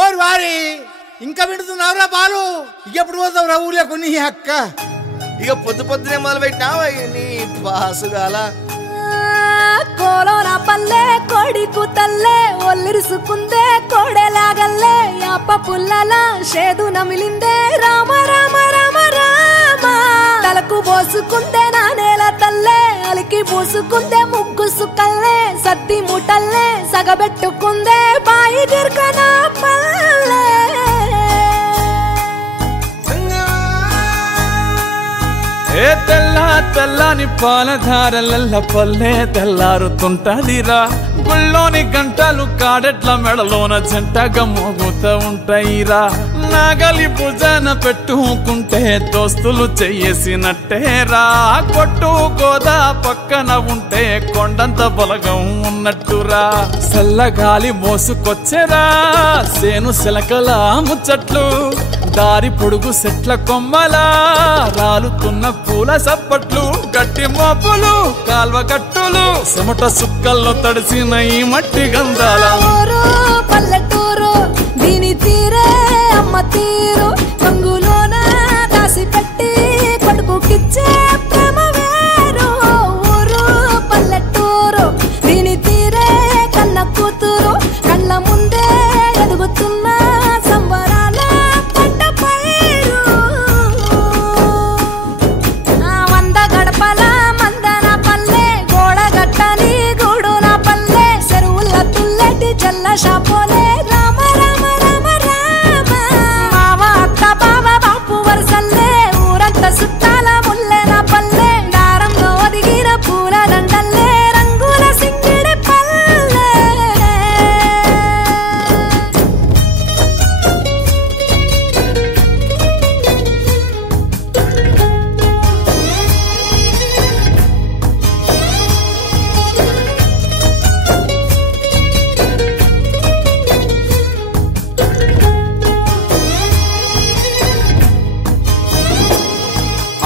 ఓరి వారి ఇంకా వింటున్నావురా బాలు? ఎప్పుడు పోతావురా ఊర్లో నీ అక్క? ఇక పొద్దు పొద్దునే మొదలు పెట్టినావా నీ బాసుగాల? కోలోనా పల్లె కోడి కూతల్లే ఒల్లిరుసుకుందే కోడెలాగల్లే యాప పుల్లల షేదు నమిలిందే రామ రామ రామ రామ తలకు పోసుకుందే నా నేల తల్లే అలికి పూసుకుందే ముగ్గు సుక్కల్లే సత్తి ముటల్లే సగబెట్టుకుందే బాయి గిర్కన పల్లె ఏ తెల్ల తెల్లని పాలధారలల్ల పల్లె తెల్లారుతుంటదిరా గుళ్ళోని గంటలు కాడెట్ల మెడలోన జంటగా మోగుతూ ఉంటాయిరా నాగలి భుజాన పెట్టుకుంటే దోస్తులు చెయ్యేసినట్టేరా కొట్టు గోదా పక్కన ఉంటే కొండంత బలగం ఉన్నట్టురా చల్లగాలి మోసుకొచ్చెరా సేను శిలకల ముచ్చట్లు దారి పొడుగు సెట్ల కొమ్మలా రాలుతున్న పూల సప్పట్లు గట్టి మోపులు కాల్వ గట్టులు చెమట సుక్కల్లో తడిసిన ఈ మట్టి గంధాల పల్లెటూరు దీని తీరే అమ్మ తీరు కంగులోన దాసి పెట్టి కొడుకుకిచ్చే ప్రేమ వేరు ఊరు పల్లెటూరు దీని తీరే కన్న కూతురు కళ్ళ ముందే ఎదుగుతున్న సంబరాల పంట పైరు వంద గడపల మందన పల్లె గోడ గట్టని గూడు నా పల్లె చెరువుల తుల్లటి జల్ల షాపోలే రామ రామ రామ రామ మామ అత్త బావ బాపు వరసల్లే ఊరంత సుట్టాల ముల్లె నా పల్లె దారంలో ఒదిగిన పూల దండల్లే రంగుల సింగిడి పల్లె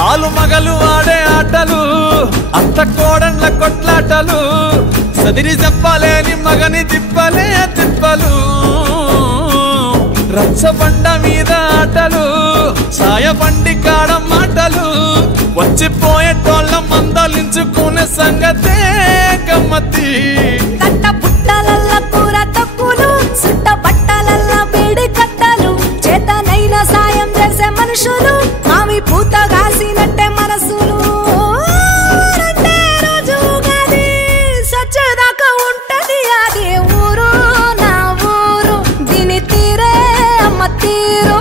ఆలు మగలు ఆడే ఆటలు అంత కోడండ్ల కొట్లాటలు సదిరి చెప్పలేని మగని తిప్పలే తిప్పలు రచ్చబండ మీద ఆటలు ఛాయబండి కాడ మాటలు వచ్చిపోయేటోళ్ళ మందలించుకునే సంగతే గమ్మతి కట్ట పుట్టలల్ల కూర తక్కులు సుట్ట బట్టలల్ల వేడి కట్టలు చేతనైన సాయం చేసే మనుషులు మావి పూత కాసినట్టే మనసులు అంటే రోజు గది సచ్చదాకా ఉంటది అది ఊరు నా ఊరు దీని తీరే అమ్మ తీరు